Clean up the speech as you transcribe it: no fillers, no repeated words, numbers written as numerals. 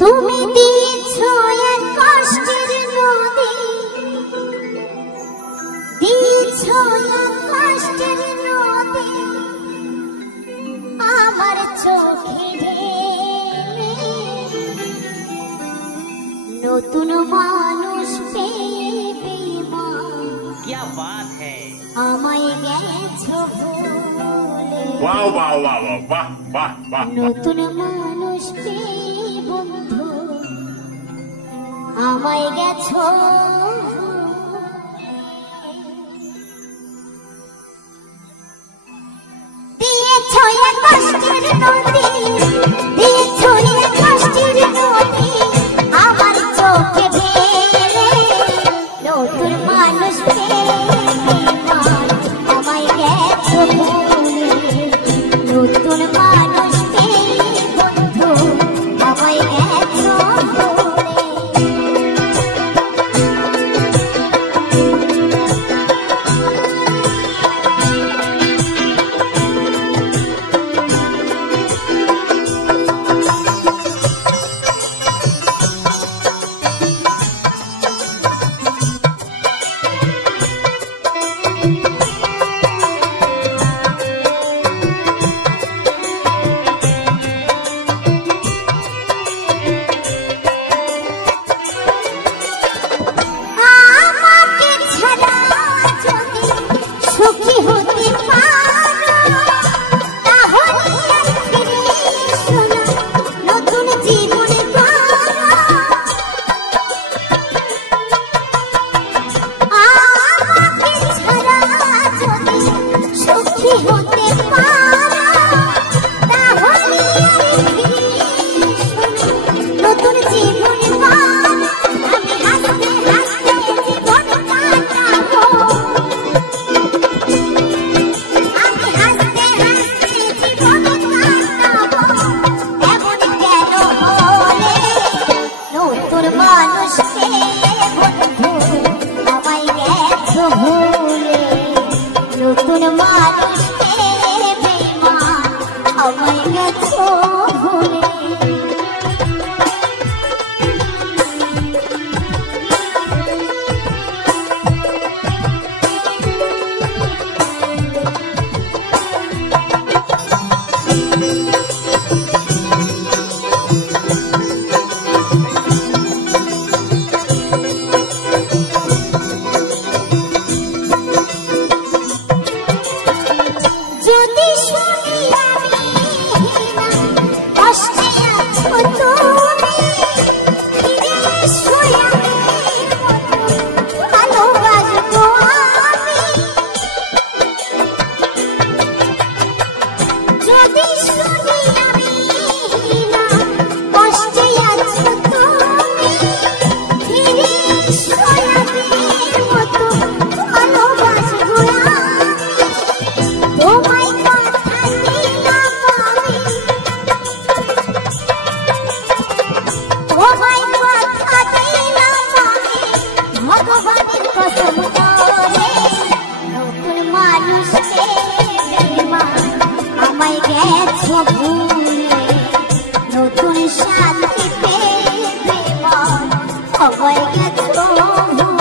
তুমি দিয়েছো এক কষ্টের নদী, দিয়েছো এক কষ্টের নদী আমার চোখে ঢেলে। নতুন মানুষ পেয়ে বেঈমান, क्या बात है, আমায় গেছো ভুলে। वाह वाह वाह वाह वाह वाह वाह। নতুন মানুষ পেয়ে বন্ধু আমায় গেছো। দিয়েছো এক কষ্টের নদী, দিয়েছো এক কষ্টের নদী আমার চোখে ঢেলে। নতুন মানুষ পেয়ে বেঈমান, আমায় গেছো ভুলে। নতুন মানুষ পেয়ে বন্ধু আমায় গেছো ভুলে। আমাকে ছাড়া যদি সুখী হতে পারো, তাহলে আর ফিরে এসো না, নতুন জীবন গড়ো। আমাকে ছাড়া যদি সুখী হতে পারো, তাহলে আর ফিরে এসো না, নতুন জীবন গড়ো। আমি হাসতে হাসতে জীবন কাটাবো, আমি হাসতে হাসতে জীবন কাটাবো। এমন কেন হলে নতুন মানুষ পেয়ে বন্ধু আমায় গেছো ভুলে। নতুন মানুষ পেয়ে বেঈমান, আমায় গেছো ভুলে। যদি শুনি আমি হীনা, কষ্টে আছো তুমি, ফিরে এসো আগের মতো, ভালোবাসবো আমি। যদি শুনি আমি হীনা, কষ্টে আছো তুমি, ফিরে এসো আগের মতো, ভালোবাসবো আমি। তোমায় কথা দিলাম আমি, তোমায় কথা দিলাম আমি, ভগবানের কসম করে। নতুন মানুষ পেয়ে বেঈমান, আমায় গেছো ভুলে। নতুন সাথী পেয়ে বেঈমান, আমায় গেছো ভুলে।